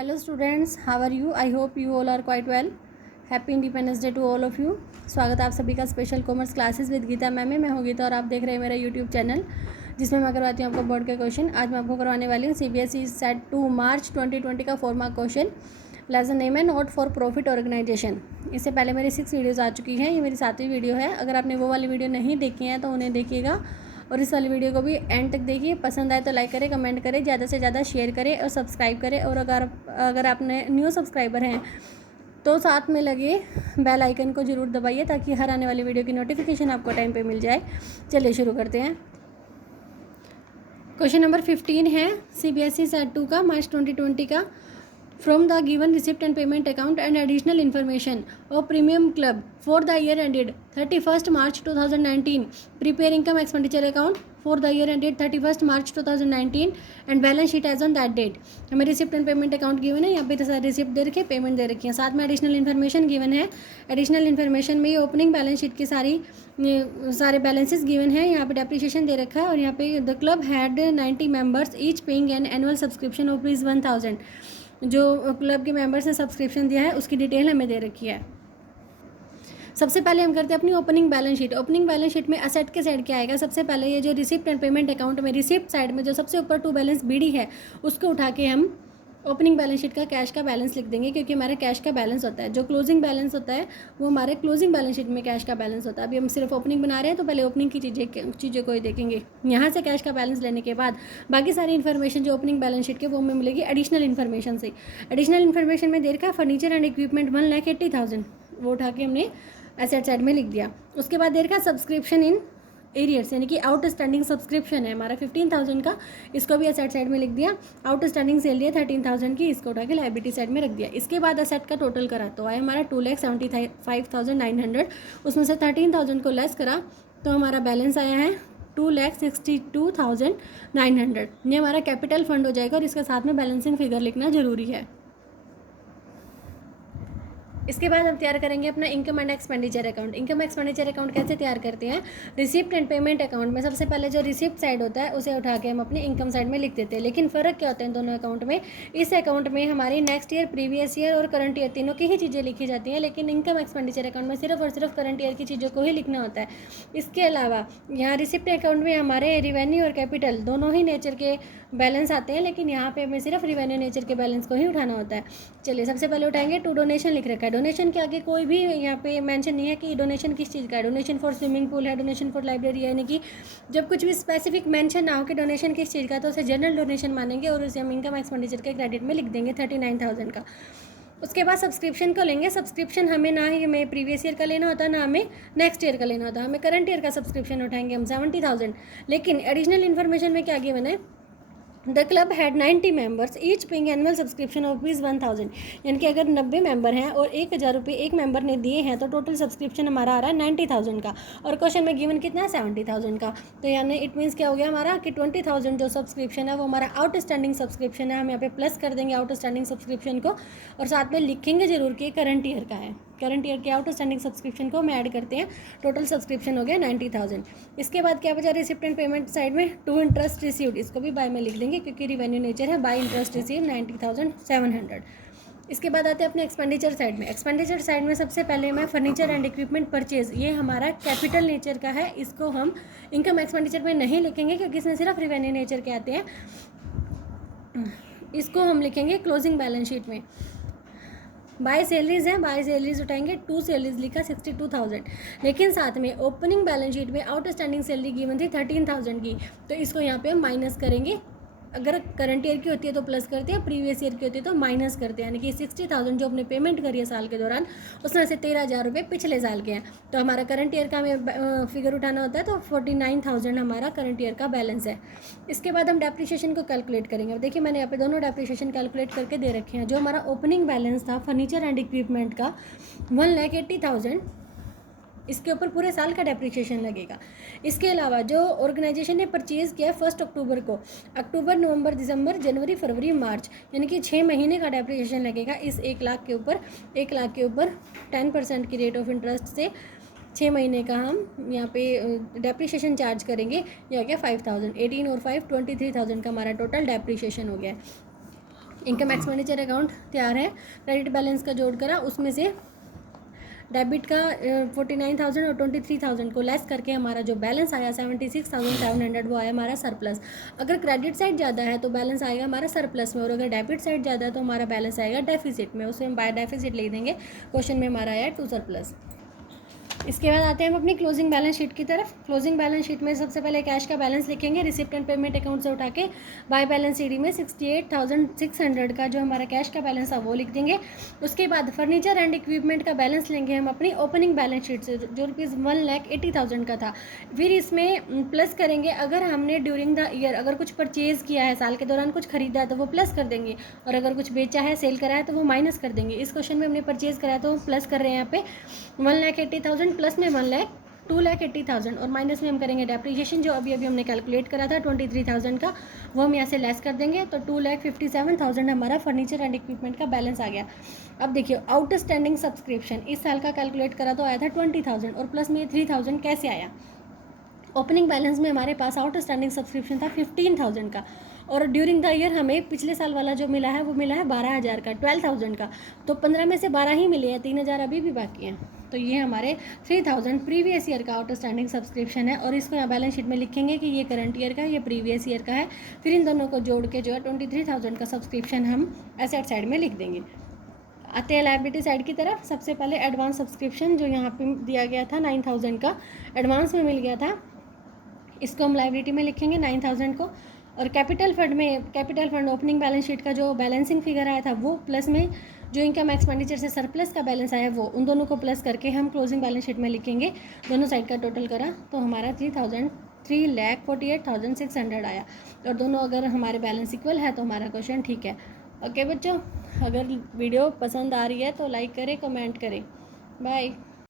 Hello students, how are you? I hope you all are quite well. Happy independence day to all of you. स्वागत है आप सभी का special commerce classes with Geeta ma'am में। मैं हूँ गीता और आप देख रहे हैं मेरा यूट्यूब चैनल जिसमें मैं करवाती हूँ आपको बोर्ड के क्वेश्चन। आज मैं आपको करवाने वाली हूँ CBSE सेट 2 मार्च 2020 का 4 मार्क क्वेश्चन। लेसन नेम है नोट फॉर प्रॉफिट ऑर्गेनाइजेशन। इससे पहले मेरी 6 वीडियोज़ आ चुकी हैं, ये मेरी 7वीं वीडियो है। अगर आपने वो वाली वीडियो नहीं देखी है तो उन्हें देखिएगा और इस वाली वीडियो को भी एंड तक देखिए। पसंद आए तो लाइक करें, कमेंट करें, ज़्यादा से ज़्यादा शेयर करें और सब्सक्राइब करें। और अगर आपने न्यू सब्सक्राइबर हैं तो साथ में लगे बेल आइकन को ज़रूर दबाइए ताकि हर आने वाली वीडियो की नोटिफिकेशन आपको टाइम पे मिल जाए। चलिए शुरू करते हैं। क्वेश्चन नंबर 15 है CBSE सेट 2 का मार्च 2020 का। From the given receipt and payment account and additional information of premium club for the year ended 31 March 2019 prepare income expenditure account for the year ended 31 March 2019 and balance sheet as on that date. हमें receipt and payment account given है, यहाँ पे सारे receipt दे रखी है, payment दे रखी है, साथ में एडिशनल इन्फॉर्मेशन गिवन है। एडिशनल इन्फॉर्मेशन में ये ओपनिंग बैलेंस शीट की सारे बैलेंसेस गिवन है। यहाँ पे डेप्रिसिएशन दे रखा है और यहाँ पे the club had 90 members each paying an annual subscription of ₹1000। जो क्लब के मेंबर्स ने सब्सक्रिप्शन दिया है उसकी डिटेल हमें दे रखी है। सबसे पहले हम करते हैं अपनी opening balance sheet. Opening balance sheet में असेट के साइड क्या आएगा? सबसे पहले ये जो रिसिप्ट एंड पेमेंट अकाउंट में रिसिप्ट साइड में जो सबसे ऊपर टू बैलेंस BD है उसको उठा के हम ओपनिंग बैलेंस शीट का कैश का बैलेंस लिख देंगे, क्योंकि हमारे कैश का बैलेंस होता है। जो क्लोजिंग बैलेंस होता है वो हमारे क्लोजिंग बैलेंस शीट में कैश का बैलेंस होता है। अभी हम सिर्फ ओपनिंग बना रहे हैं तो पहले ओपनिंग की चीज़ों को ही देखेंगे। यहाँ से कैश का बैलेंस लेने के बाद बाकी सारी इन्फॉर्मेशन जो ओपनिंग बैलेंस शीट के वो हमें मिलेगी एडिशनल इन्फॉर्मेशन से। एडिशनल इन्फॉर्मेशन में दे रखा फर्नीचर एंड इक्विपमेंट 1,80,000, वो उठा के हमने एसेट साइड में लिख दिया। उसके बाद दे रखा सब्सक्रिप्शन इन एरियर्स, यानी कि आउटस्टैंडिंग सब्सक्रिप्शन है हमारा 15,000 का, इसको भी एसेट साइड में लिख दिया। आउटस्टैंडिंग सैलरी है 13,000 की, इसको उठा के लायबिलिटी साइड में रख दिया। इसके बाद एसेट का टोटल करा तो आया हमारा 2,75,900, उसमें से 13,000 को लेस करा तो हमारा बैलेंस आया है 2,62,900। ये हमारा कैपिटल फंड हो जाएगा और इसके साथ में बैलेंसिंग फिगर लिखना ज़रूरी है। इसके बाद हम तैयार करेंगे अपना income and expenditure account. Income expenditure account कैसे तैयार करते हैं? रिसिप्ट एंड पेमेंट अकाउंट में सबसे पहले जो रिसिप्ट साइड होता है उसे उठा के हम अपने इनकम साइड में लिख देते हैं। लेकिन फ़र्क क्या होता है इन दोनों अकाउंट में? इस अकाउंट में हमारी नेक्स्ट ईयर, प्रीवियस ईयर और करंट ईयर तीनों की ही चीज़ें लिखी जाती हैं, लेकिन इनकम एक्सपेंडिचर अकाउंट में सिर्फ और सिर्फ करंट ईयर की चीज़ों को ही लिखना होता है। इसके अलावा यहाँ रिसिप्ट अकाउंट में हमारे रिवेन्यू और कैपिटल दोनों ही नेचर के बैलेंस आते हैं, लेकिन यहाँ पे हमें सिर्फ रिवेन्यू नेचर के बैलेंस को ही उठाना होता है। चलिए सबसे पहले उठाएंगे टू डोनेशन लिख रखा है। डोनेशन के आगे कोई भी यहाँ पे मेंशन नहीं है कि डोनेशन किस चीज़ का है। डोनेशन फॉर स्विमिंग पूल है, डोनेशन फॉर लाइब्रेरी है, यानी कि जब कुछ भी स्पेसिफिक मेंशन ना हो कि डोनेशन किस चीज़ का तो उसे जनरल डोनेशन मानेंगे और उसे हम इनकम एक्सपेंडिचर के क्रेडिट में लिख देंगे 39,000 का। उसके बाद सब्सक्रिप्शन को लेंगे। सब्सक्रिप्शन हमें ना ही हमें प्रीवियस ईयर का लेना होता है, ना हमें नेक्स्ट ईयर का लेना होता है। हमें करंट ईयर का सब्सक्रिप्शन उठाएंगे हम 70,000। लेकिन एडिशनल इन्फॉर्मेशन में क्या गिवन है? The club had 90 members each paying annual subscription of ₹1,000, यानी कि अगर 90 मेंबर हैं और 1,000 रुपये एक मेंबर ने दिए हैं तो टोटल सब्सक्रिप्शन हमारा आ रहा है 90,000 का। और क्वेश्चन में गिवन कितना है? 70,000 का। तो यानी इट मीन्स क्या हो गया हमारा कि 20,000 जो सब्सक्रिप्शन है वो हमारा आउटस्टैंडिंग सब्सक्रिप्शन है। हम यहाँ पे प्लस कर देंगे आउटस्टैंडिंग सब्सक्रिप्शन को और साथ में लिखेंगे जरूर कि करंट ईयर का है। करंट ईयर के आउटस्टैंडिंग सब्सक्रिप्शन को हम ऐड करते हैं, टोटल सब्सक्रिप्शन हो गया 90,000। इसके बाद क्या बचा? रिसिप्ट एंड पेमेंट साइड में टू इंटरेस्ट रिसीव्ड, इसको भी बाय में लिख देंगे क्योंकि रिवेन्यू नेचर है। Bye interest receive 90,700। इसके बाद आते हैं अपने एक्सपेंडिचर साइड में। एक्सपेंडिचर साइड में सबसे पहले मैं फर्नीचर एंड इक्विपमेंट परचेज, ये हमारा कैपिटल नेचर का है, इसको हम इनकम एक्सपेंडिचर में नहीं लिखेंगे क्योंकि इसमें सिर्फ रिवेन्यू नेचर के आते हैं। इसको हम लिखेंगे क्लोजिंग बैलेंस शीट में। बाय सैलरीज हैं, बाय सैलरीज उठाएंगे, 2 सैलरीज लिखा 62,000, लेकिन साथ में ओपनिंग बैलेंस शीट में आउटस्टैंडिंग सैलरी गिवन थी 13,000 की, तो इसको यहाँ पे हम माइनस करेंगे। अगर करंट ईयर की होती है तो प्लस करते हैं, प्रीवियस ईयर की होती है तो माइनस करते हैं, यानी कि 60,000 जो अपने पेमेंट करी है साल के दौरान उसमें से 13,000 रुपये पिछले साल के हैं। तो हमारा करंट ईयर का हमें फिगर उठाना होता है, तो 49,000 हमारा करंट ईयर का बैलेंस है। इसके बाद हम डेप्रिसिएशन को कैलकुलेट करेंगे। अब देखिए मैंने यहाँ पे दोनों डेप्रिसिएशन कैलकुलेट करके दे रखे हैं। जो हमारा ओपनिंग बैलेंस था फर्नीचर एंड इक्विपमेंट का 1,80,000, इसके ऊपर पूरे साल का डेप्रिसिएशन लगेगा। इसके अलावा जो ऑर्गेनाइजेशन ने परचेज़ किया 1 अक्टूबर को, अक्टूबर, नवंबर, दिसंबर, जनवरी, फरवरी, मार्च, यानी कि 6 महीने का डेप्रिसिएशन लगेगा इस 1 लाख के ऊपर। 1 लाख के ऊपर 10% की रेट ऑफ इंटरेस्ट से 6 महीने का हम यहाँ पे डेप्रिसिएशन चार्ज करेंगे। यह हो गया 5,000, 18 और 5 23,000 का हमारा टोटल डेप्रिसिएशन हो गया है। इनकम एक्सपेंडिचर अकाउंट तैयार है, क्रेडिट बैलेंस का जोड़ करा, उसमें से डेबिट का 49,000 और 23,000 को लेस करके हमारा जो बैलेंस आया 76,700 वो आया हमारा सरप्लस। अगर क्रेडिट साइड ज़्यादा है तो बैलेंस आएगा हमारा सरप्लस में, और अगर डेबिट साइड ज़्यादा है तो हमारा बैलेंस आएगा डेफिसिट में, उसे हम बाय डेफिसिट लिख देंगे। क्वेश्चन में हमारा आया टू सरप्लस। इसके बाद आते हैं हम अपनी क्लोजिंग बैलेंस शीट की तरफ। क्लोजिंग बैलेंस शीट में सबसे पहले कैश का बैलेंस लिखेंगे, रिसिप्ट एंड पेमेंट अकाउंट से उठा के बाय बैलेंस सीडी में 68,600 का जो हमारा कैश का बैलेंस है वो लिख देंगे। उसके बाद फर्नीचर एंड इक्विपमेंट का बैलेंस लेंगे हम अपनी ओपनिंग बैलेंस शीट से, जो रुपीज़ 1,80,000 का था। फिर इसमें प्लस करेंगे, अगर हमने ड्यूरिंग द ईयर अगर कुछ परचेज़ किया है, साल के दौरान कुछ खरीदा है तो वो प्लस कर देंगे, और अगर कुछ बेचा है, सेल करा है तो वो माइनस कर देंगे। इस क्वेश्चन में हमने परचेज़ करा है तो प्लस कर रहे हैं यहाँ पे 1,80,000, प्लस में 2,80,000, और माइनस में हम करेंगे डेप्रिसिएशन जो अभी हमने कैलकुलेट करा था 23,000 का, वो हम यहाँ से लेस कर देंगे। तो 2,57,000 हमारा फर्नीचर एंड इक्विपमेंट का बैलेंस आ गया। अब देखिए आउटस्टैंडिंग सब्सक्रिप्शन इस साल का कैलकुलेट करा तो आया था 20,000, और प्लस में 3,000 कैसे आया। ओपनिंग बैलेंस में हमारे पास आउटस्टैंडिंग सब्सक्रिप्शन था 15,000 का, और ड्यूरिंग द ईयर हमें पिछले साल वाला जो मिला है वो मिला है 12,000 का, 12,000 का, तो 15 में से 12 ही मिले हैं, 3,000 अभी भी बाकी हैं। तो ये हमारे 3,000 प्रीवियस ईयर का आउटस्टैंडिंग सब्सक्रिप्शन है, और इसको यहाँ बैलेंस शीट में लिखेंगे कि ये करंट ईयर का है, ये प्रीवियस ईयर का है। फिर इन दोनों को जोड़ के जो है 23,000 का सब्सक्रिप्शन हम एसेट साइड में लिख देंगे। आते हैं लायबिलिटी साइड की तरफ। सबसे पहले एडवांस सब्सक्रिप्शन जो यहाँ पे दिया गया था 9,000 का एडवांस में मिल गया था, इसको हम लायबिलिटी में लिखेंगे 9,000 को। और capital fund opening balance sheet का जो बैलेंसिंग फिगर आया था वो, प्लस में जो इनकम एक्सपेंडिचर से सरप्लस का बैलेंस आया वो, उन दोनों को प्लस करके हम क्लोजिंग बैलेंस शीट में लिखेंगे। दोनों साइड का टोटल करा तो हमारा 3,48,600 आया, और दोनों अगर हमारे बैलेंस इक्वल है तो हमारा क्वेश्चन ठीक है। ओके बच्चों, अगर वीडियो पसंद आ रही है तो लाइक करें, कमेंट करें। बाय।